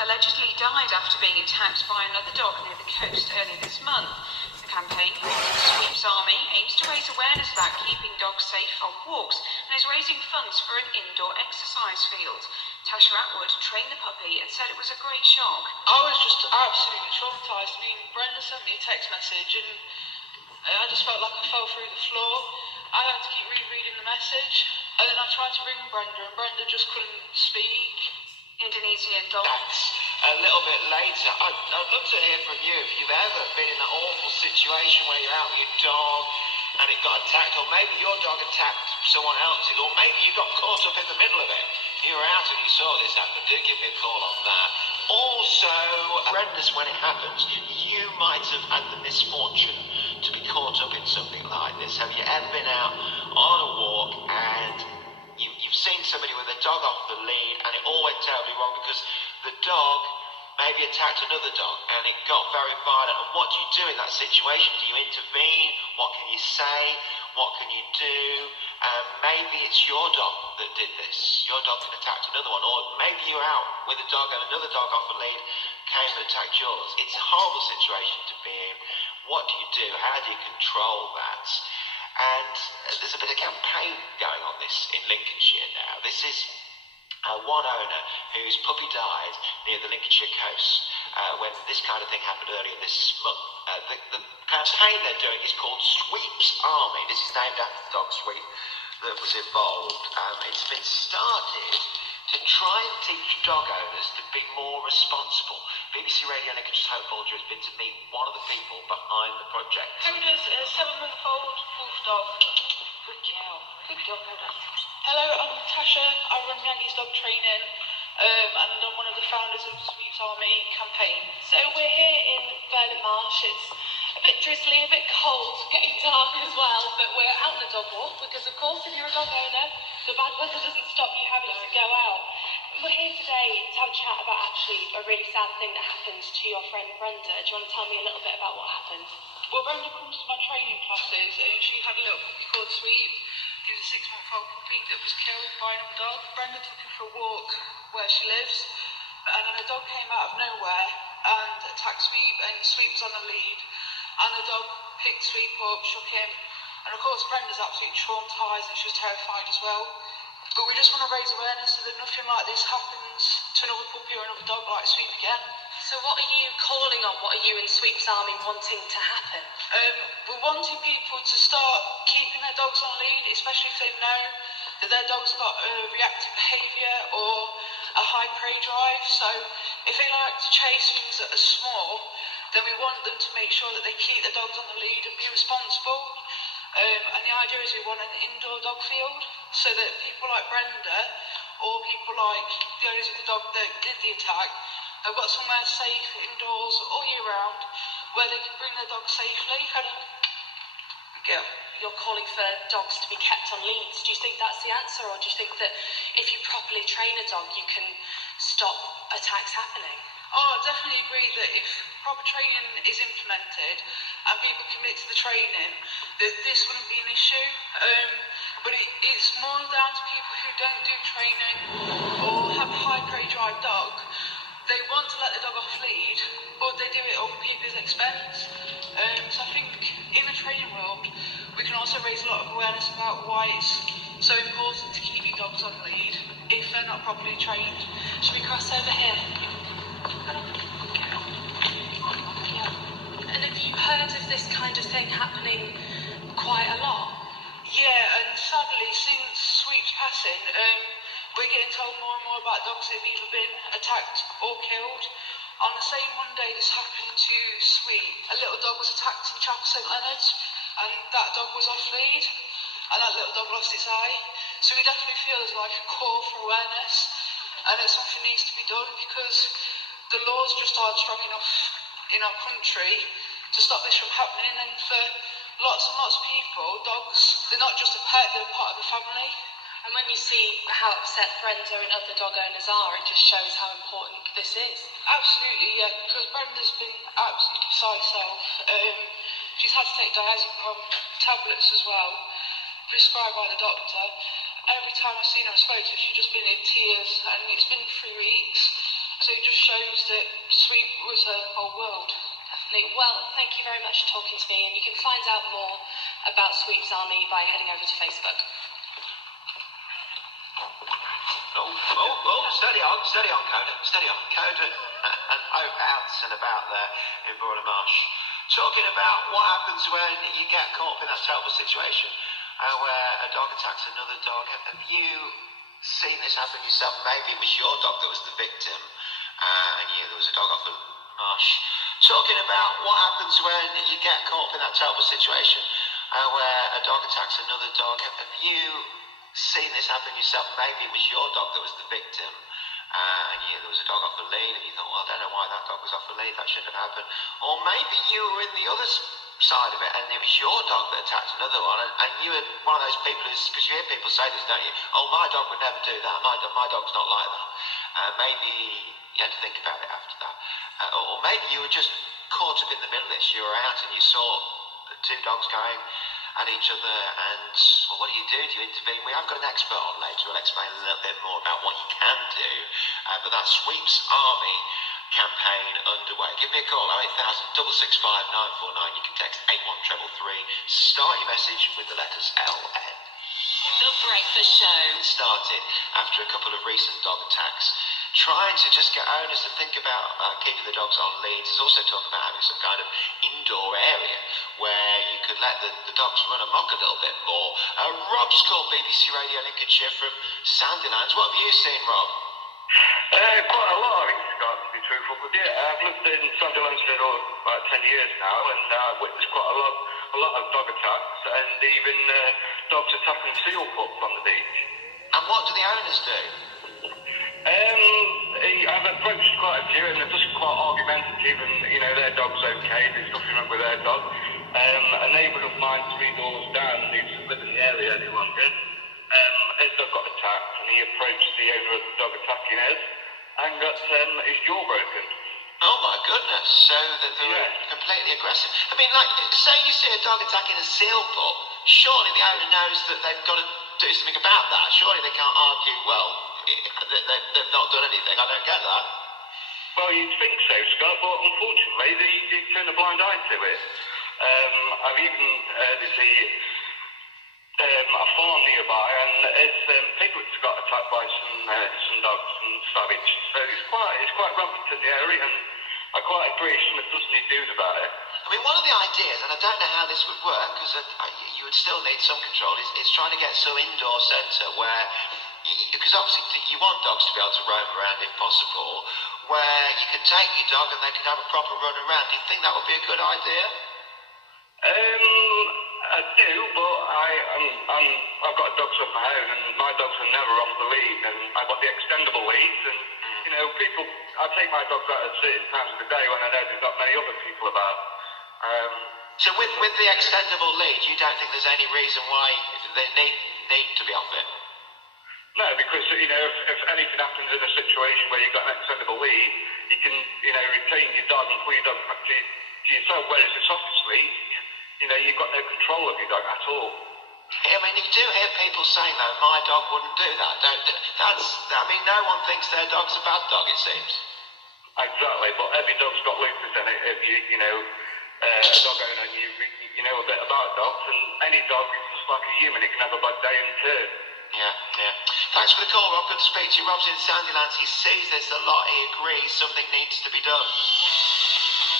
allegedly died after being attacked by another dog near the coast earlier this month. The campaign, called the Sweeps Army, aims to raise awareness about keeping dogs safe on walks and is raising funds for an indoor exercise field. Tasha Atwood trained the puppy and said it was a great shock. I was just absolutely traumatised. I mean, Brenda sent me a text message and I just felt like I fell through the floor. I had to keep rereading the message, and then I tried to ring Brenda, and Brenda just couldn't speak. Indonesian dog. That's a little bit later. I'd love to hear from you if you've ever been in that awful situation where you're out with your dog and it got attacked, or maybe your dog attacked someone else's, or maybe you got caught up in the middle of it. You were out and you saw this happen. Do give me a call on that. Also, horrendous when it happens. You might have had the misfortune to be caught up in something like this. Have you ever been out on a walk and you've seen somebody with a dog off the lead and it all went terribly wrong because the dog maybe attacked another dog and it got very violent? And what do you do in that situation? Do you intervene? What can you say? What can you do? Maybe it's your dog that did this. Your dog can attack another one, or maybe you're out with a dog and another dog off the lead came and attacked yours. It's a horrible situation to be in. What do you do? How do you control that? And there's a bit of campaign going on this in Lincolnshire now. This is one owner whose puppy died near the Lincolnshire coast when this kind of thing happened earlier this month. The campaign they're doing is called Sweeps Army. This is named after the dog Sweep that was involved. It's been started to try and teach dog owners to be more responsible. BBC Radio Lincolnshire Hope Bulger has been to meet one of the people behind the project. Who does a 7-month-old wolf dog? Good girl. Good dog owner. Hello, I'm Tasha. I run Yankees dog training, and I'm one of the founders of the Sweeps Army campaign. So we're here in Berlin Marsh. It's a bit drizzly, a bit cold, getting dark as well, but we're out on a dog walk because, of course, if you're a dog owner, the bad weather doesn't stop you having to go out. We're here today to have a chat about actually a really sad thing that happened to your friend Brenda. Do you want to tell me a little bit about what happened? Well, Brenda comes to my training classes and she had a little puppy called Sweep. He was a 6-month-old puppy that was killed by another dog. Brenda took him for a walk where she lives, and then a dog came out of nowhere and attacked Sweep, and Sweep was on the lead, and the dog picked Sweep up, shook him, and of course Brenda's absolutely traumatised and she was terrified as well. But we just want to raise awareness so that nothing like this happens to another puppy or another dog like Sweep again. So what are you calling on? What are you in Sweeps Army wanting to happen? We're wanting people to start keeping their dogs on lead, especially if they know that their dog's got reactive behaviour or a high prey drive. So if they like to chase things that are small, then we want them to make sure that they keep their dogs on the lead and be responsible. And the idea is we want an indoor dog field so that people like Brenda or people like the owners of the dog that did the attack have got somewhere safe indoors all year round where they can bring their dog safely. Yeah. You're calling for dogs to be kept on leads. Do you think that's the answer, or do you think that if you properly train a dog, you can stop attacks happening? Oh, I definitely agree that if proper training is implemented and people commit to the training, that this wouldn't be an issue. But it's more down to people who don't do training or have a high prey drive dog. They want to let the dog off lead, but they do it at other people's expense. So I think in the training world, we can also raise a lot of awareness about why it's so important to keep your dogs on lead if they're not properly trained. Should we cross over here? And have you heard of this kind of thing happening quite a lot? Yeah, and sadly, since Sweep's passing, we're getting told more and more about dogs that have either been attacked or killed. On the same Monday this happened to Sweep, a little dog was attacked in Chapel St Leonard's, and that dog was off lead, and that little dog lost its eye. So we definitely feel there's like a call for awareness, and that something needs to be done because the laws just aren't strong enough in our country to stop this from happening. And for lots and lots of people, dogs, they're not just a pet, they're part of the family. And when you see how upset Brenda and other dog owners are, it just shows how important this is. Absolutely, yeah, because Brenda's been absolutely beside herself. She's had to take diazepam tablets as well, prescribed by the doctor. Every time I've seen her, I spoke to her, she's just been in tears, and it's been 3 weeks. So it just shows that Sweep was her whole world. Definitely. Well, thank you very much for talking to me, and you can find out more about Sweep's Army by heading over to Facebook. Steady on, Coda. Steady on. Coda and Hope out and about there in Borough Marsh. Talking about what happens when you get caught up in that terrible situation where a dog attacks another dog. Have you seen this happen yourself? Maybe it was your dog that was the victim and there was a dog off the marsh. Talking about what happens when you get caught up in that terrible situation where a dog attacks another dog. Have you seen this happen yourself? Maybe it was your dog that was the victim and there was a dog off the lead and you thought, well, I don't know why that dog was off the lead, that shouldn't have happened. Or maybe you were in the other side of it and it was your dog that attacked another one and you were one of those people because you hear people say this, don't you? Oh, my dog would never do that, my dog's not like that. Maybe you had to think about it after that. Or maybe you were just caught up in the middle of this, you were out and you saw the two dogs going at each other and, well, what do? Do you intervene? We have got an expert on later who'll explain a little bit more about what you can do, but that Sweeps Army campaign underway. Give me a call, 08000 665 949. You can text 81333. Start your message with the letters LN. The Breakfast Show Started after a couple of recent dog attacks. Trying to just get owners to think about keeping the dogs on leads. There's also talk about having some kind of indoor area where you could let the dogs run amok a little bit more. Rob's called BBC Radio Lincolnshire from Sandylands. What have you seen, Rob? Quite a lot, I think, Scott, to be truthful with you. I've lived in Sandylands for about 10 years now, and I've witnessed quite a lot of dog attacks, and even dogs attacking seal pups on the beach. And what do the owners do? I've approached quite a few, and they're just quite argumentative, and, their dog's okay, there's nothing wrong with their dog. A neighbour of mine 3 doors down, who doesn't live in the area any longer, his dog got attacked, and he approached the owner of the dog attacking us, and got his jaw broken. Oh my goodness, so that they're completely aggressive. I mean, like, say you see a dog attacking a seal pup, surely the owner knows that they've got to do something about that. Surely they can't argue, well, they've not done anything. I don't get that. Well, you'd think so, Scott, but unfortunately they turn a blind eye to it. I've even there's a farm nearby, and piglets got attacked by some dogs and savage. So it's quite rampant in the area, and I quite agree something does need doing about it. I mean, one of the ideas, and I don't know how this would work, because you would still need some control, is trying to get some indoor centre where, because obviously you want dogs to be able to roam around if possible, where you could take your dog and they could have a proper run around. Do you think that would be a good idea? I do, but I've got dogs of my own, and my dogs are never off the lead, and I've got the extendable leads, and I take my dogs out at certain times of the day when I know there's not many other people about. So with the extendable lead, you don't think there's any reason why they need to be off it? No, because if anything happens in a situation where you've got an extendable lead, you can retain your dog and pull your dog back to yourself. Whereas this office lead, you've got no control of your dog at all. I mean, you do hear people saying though, my dog wouldn't do that. No one thinks their dog's a bad dog, it seems. Exactly, but every dog's got lupus in it. If a dog owner, and you know a bit about dogs, and any dog is just like a human, it can have a bad day in turn. Yeah. Thanks for the call, Rob. Good to speak to you. Rob's in Sandylands. He sees this a lot. He agrees something needs to be done.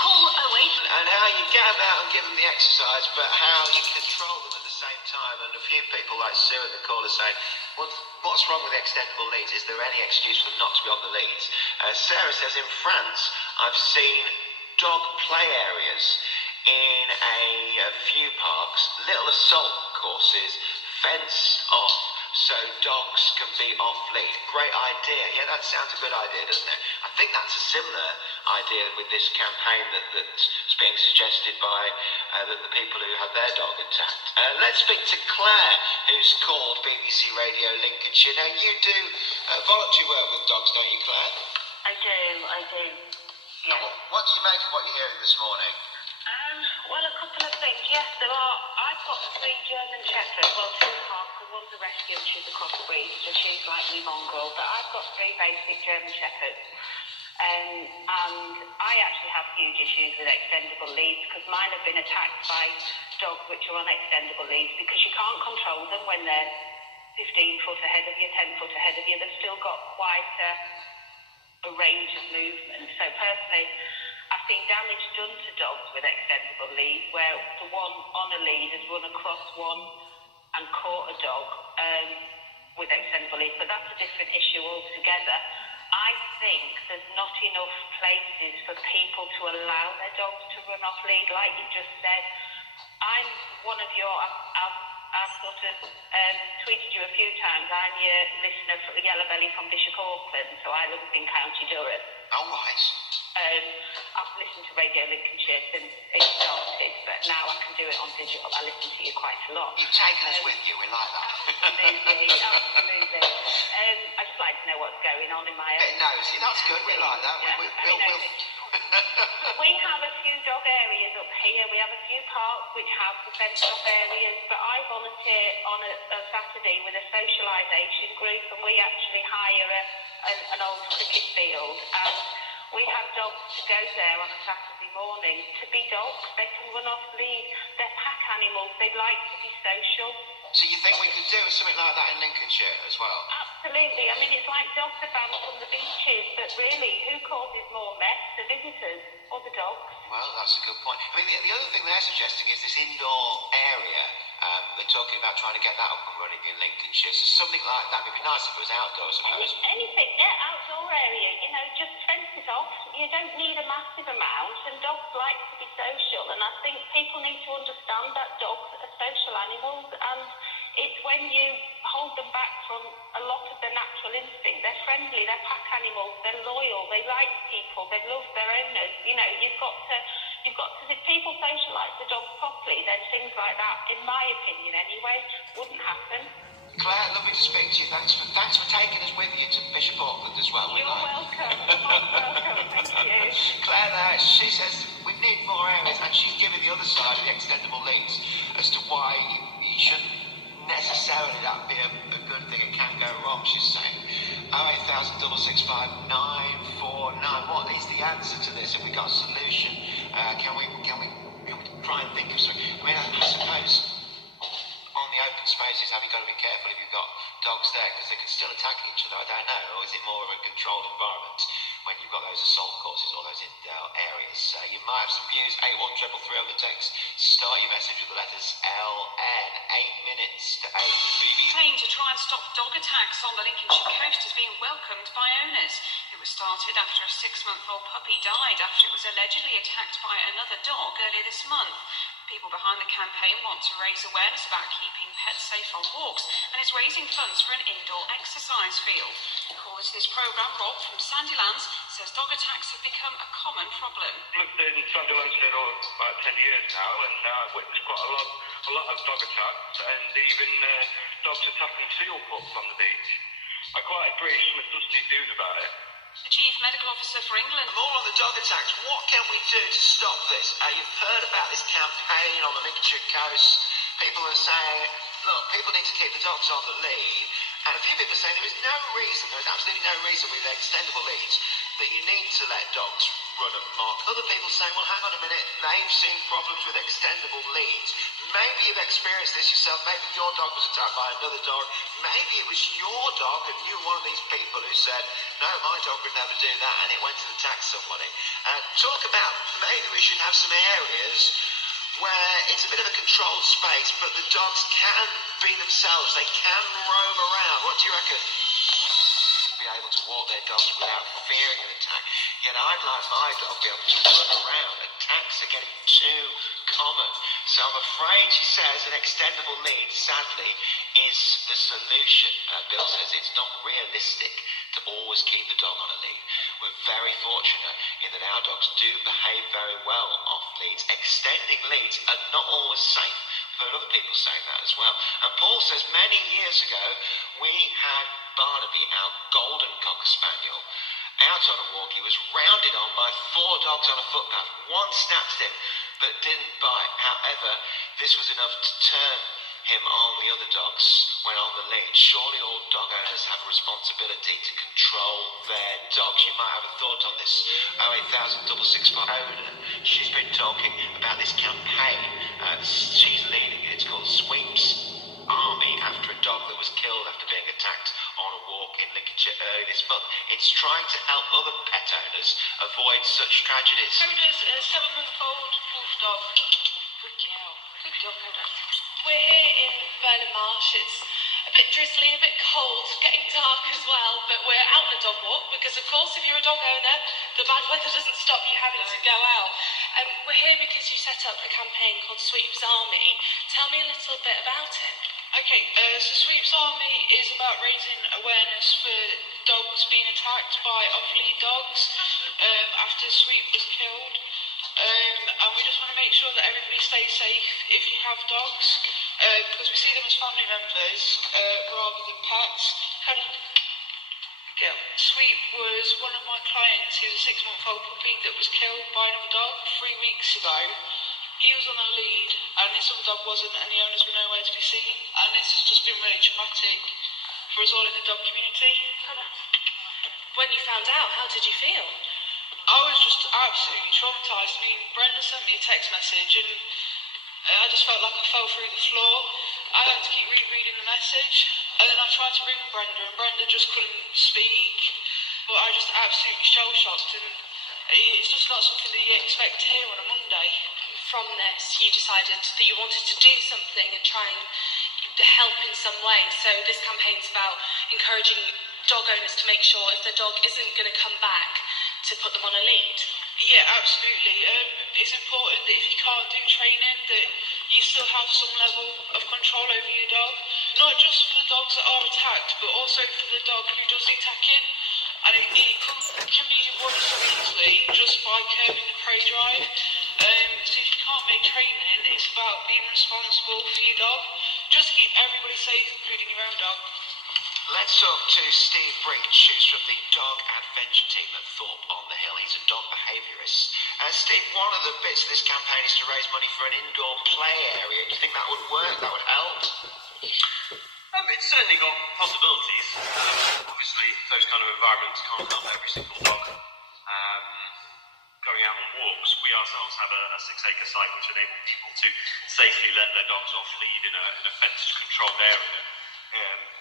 Call 08. And how you get them out and give them the exercise, but how you control them at the same time. And a few people like Sue in the call are saying, well, what's wrong with extendable leads? Is there any excuse for them not to be on the leads? Sarah says, in France, I've seen dog play areas in a few parks, little assault courses, fenced off, so dogs can be off lead. Great idea. Yeah, that sounds a good idea, doesn't it? I think that's a similar idea with this campaign that's being suggested by the people who had their dog attacked. Let's speak to Claire, who's called BBC Radio Lincolnshire. Now, you do voluntary work with dogs, don't you, Claire? I do. Yeah. What do you make of what you're hearing this morning? Well, a couple of things. Yes, there are. I've got 3 German Shepherds. Well, 2 half, because one's a rescue and she's a crossbreed, so she's like me mongrel. But I've got 3 basic German Shepherds. And I actually have huge issues with extendable leads because mine have been attacked by dogs which are on extendable leads because you can't control them when they're 15 foot ahead of you, 10 foot ahead of you. They've still got quite a range of movement. So personally, I've seen damage done to dogs with extendable leads where the one on a lead has run across one and caught a dog with extendable leads, but that's a different issue altogether. I think there's not enough places for people to allow their dogs to run off lead, like you just said. I'm one of your, I've sort of tweeted you a few times. I'm your listener for the Yellow Belly from Bishop Auckland, so I live in County Durham. Oh, right. I've listened to Radio Lincolnshire since it started, but now I can do it on digital. I listen to you quite a lot. You've taken us with you, we like that. Absolutely, absolutely. I just like to know what's going on in my own. No, see, that's good, we like that. Yeah, we have a few dog areas up here. We have a few parks which have the fenced off areas, but I volunteer on a Saturday with a socialisation group, and we actually hire an old cricket field, and we have dogs to go there on a Saturday morning to be dogs. They can run off lead. They're pack animals. They like to be social. So you think we could do something like that in Lincolnshire as well? Absolutely. I mean, it's like dogs are banned from the beaches, but really, who causes more mess, the visitors or the dogs? Well, that's a good point. I mean, the other thing they're suggesting is this indoor area. They're talking about trying to get that up and running in Lincolnshire. So something like that would be nice if it was outdoors, I suppose. Anything, outdoor area, just fence it off. You don't need a massive amount, and dogs like to be social, and I think people need to understand that dogs are social animals, and it's when you hold them back from a lot of their natural instinct. They're friendly, they're pack animals, they're loyal, they like people, they love their owners. You've got to, if people socialise the dogs properly, then things like that, in my opinion anyway, wouldn't happen. Claire, lovely to speak to you. Thanks for taking us with you to Bishop Auckland as well. You're welcome. Welcome. Thank you. Claire there, she says we need more areas, and she's giving the other side of the extendable leads as to why you shouldn't necessarily that be a good thing. It can go wrong, she's saying. 08000 665 949. What is the answer to this? Have we got a solution? Can we try and think of something? I mean, I suppose on the open spaces, have you got to be careful if you've got dogs there because they can still attack each other? I don't know. Or is it more of a controlled environment when you've got those assault courses or those indoor areas? You might have some views. 81333 on the text. Start your message with the letters LN. 8 minutes to 8. Campaign to try and stop dog attacks on the Lincolnshire coast is being welcomed by owners. It was started after a 6-month-old puppy died after it was allegedly attacked by another dog earlier this month. People behind the campaign want to raise awareness about keeping pets safe on walks and is raising funds for an indoor exercise field. Caller to this programme, Rob from Sandylands, says dog attacks have become a common problem. I've lived in Sunderland for about 10 years now, and I've witnessed quite a lot of dog attacks, and even dogs attacking seal pups on the beach. I quite agree something does need to do about it. The Chief Medical Officer for England. More on the dog attacks. What can we do to stop this? You've heard about this campaign on the Lincolnshire coast. People are saying, look, people need to keep the dogs on the lead. And a few people are saying there is absolutely no reason with extendable leads that you need to let dogs run amok. Other people saying, well, hang on a minute, they've seen problems with extendable leads. Maybe you've experienced this yourself. Maybe your dog was attacked by another dog. Maybe it was your dog and you were one of these people who said, no, my dog would never do that, and it went to attack somebody. Talk about maybe we should have some areas where it's a bit of a controlled space, but the dogs can be themselves. They can roam around. What do you reckon? Be able to walk their dogs without fearing an attack. Yet I'd like my dog to be able to run around. Attacks are getting too common. So I'm afraid, she says, an extendable lead, sadly, is the solution. Bill says it's not realistic to always keep the dog on a lead. We're very fortunate in that our dogs do behave very well off leads. Extending leads are not always safe. We've heard other people saying that as well. And Paul says many years ago, we had Barnaby, our golden cocker spaniel, out on a walk. He was rounded on by 4 dogs on a footpath. One snapped him but didn't bite. However, this was enough to turn him on the other dogs when on the lead. Surely all dog owners have a responsibility to control their dogs. You might have a thought on this. 08000 owner. She's been talking about this campaign. She's leading it. It's called Sweeps Army, after a dog that was killed after being attacked on a walk in Lincolnshire early this month. It's trying to help other pet owners avoid such tragedies. How does a 7-month-old wolf dog? Good girl. Good dog, Hoda. We're here in Burnham Marsh. It's a bit drizzly, a bit cold, getting dark as well, but we're out on a dog walk because, of course, if you're a dog owner, the bad weather doesn't stop you having to go out. We're here because you set up a campaign called Sweeps Army. Tell me a little bit about it. Okay, so Sweeps Army is about raising awareness for dogs being attacked by off-lead dogs after Sweep was killed. And we just want to make sure that everybody stays safe if you have dogs, because we see them as family members rather than pets. Sweep was one of my clients who's a 6-month-old puppy that was killed by another dog 3 weeks ago. He was on a lead and this other dog wasn't, and the owners were nowhere to be seen, and this has just been really traumatic for us all in the dog community. When you found out, how did you feel? I was just absolutely traumatised. I mean, Brenda sent me a text message and I just felt like I fell through the floor. I had to keep rereading the message, and then I tried to ring Brenda and Brenda just couldn't speak. But I just absolutely shell-shocked, and it's just not something that you expect to hear on a Monday. From this, you decided that you wanted to do something and try and help in some way. So this campaign's about encouraging dog owners to make sure if their dog isn't going to come back, to put them on a lead. Yeah, absolutely. It's important that if you can't do training, that you still have some level of control over your dog. Not just for the dogs that are attacked, but also for the dog who does the attacking. And it can be avoided so easily just by curbing the prey drive. So if you can't make training, it's about being responsible for your dog. Just keep everybody safe, including your own dog. Let's talk to Steve Breach, who's from the Dog Adventure Team at Thorpe on the Hill. He's a dog behaviourist. Steve, one of the bits of this campaign is to raise money for an indoor play area. Do you think that would work? That would help? It's certainly got possibilities. Obviously, those kind of environments can't help every single dog. Going out on walks, we ourselves have a 6-acre site which enables people to safely let their dogs off lead in a fenced-controlled area.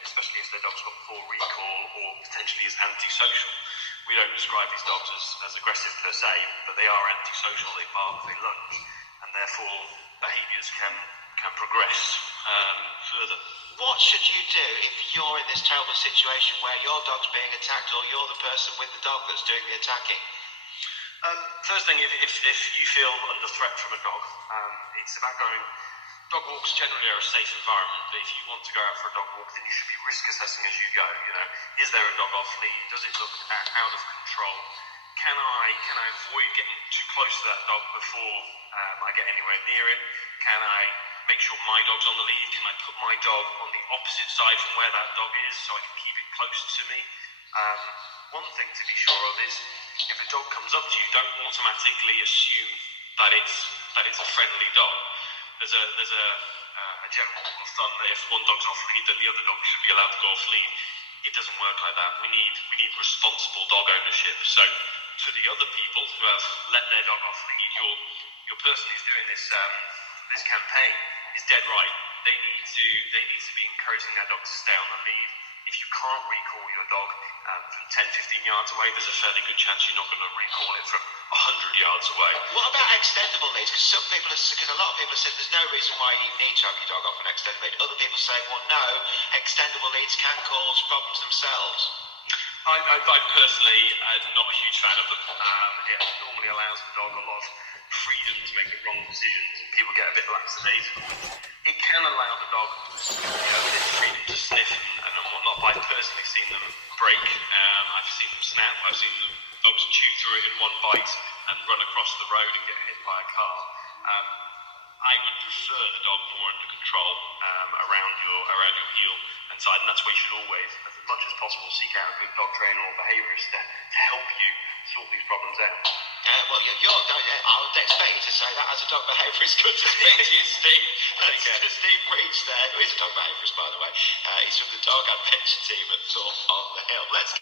Especially if their dog's got poor recall or potentially is antisocial. We don't describe these dogs as aggressive per se, but they are antisocial, they bark, they lunge, and therefore behaviours can progress further. What should you do if you're in this terrible situation where your dog's being attacked or you're the person with the dog that's doing the attacking? First thing, if you feel under threat from a dog, it's about going. Dog walks generally are a safe environment, but if you want to go out for a dog walk, then you should be risk assessing as you go. You know, is there a dog off lead? Does it look out of control? Can I avoid getting too close to that dog before I get anywhere near it? Can I make sure my dog's on the lead? Can I put my dog on the opposite side from where that dog is so I can keep it close to me? One thing to be sure of is if a dog comes up to you, don't automatically assume that it's a friendly dog. There's a general rule of thumb that if one dog's off lead, then the other dog should be allowed to go off lead. It doesn't work like that. We need responsible dog ownership. So to the other people who have let their dog off lead, your person who's doing this campaign is dead right. They need to be encouraging their dog to stay on the lead. If you can't recall your dog from 10, 15 yards away, there's a fairly good chance you're not going to recall it from 100 yards away. What about extendable leads? Because a lot of people have said there's no reason why you need to have your dog off an extendable lead. Other people say, well, no, extendable leads can cause problems themselves. I'm personally not a huge fan of them. It normally allows the dog a lot of freedom to make the wrong decisions, and people get a bit lackadaisical. It can allow the dog a bit of freedom to sniff and whatnot. I've personally seen them break. I've seen them snap. I've seen the dogs chew through it in one bite and run across the road and get hit by a car. I would prefer the dog more under control around your heel and inside, and that's where you should always, as much as possible, seek out a good dog trainer or behaviourist to help you sort these problems out. Well, I would expect you to say that as a dog behaviourist. Good to speak to you, Steve. That's Steve Breach there, who is a dog behaviourist, by the way. He's from the dog adventure team at Thorpe on the Hill. Let's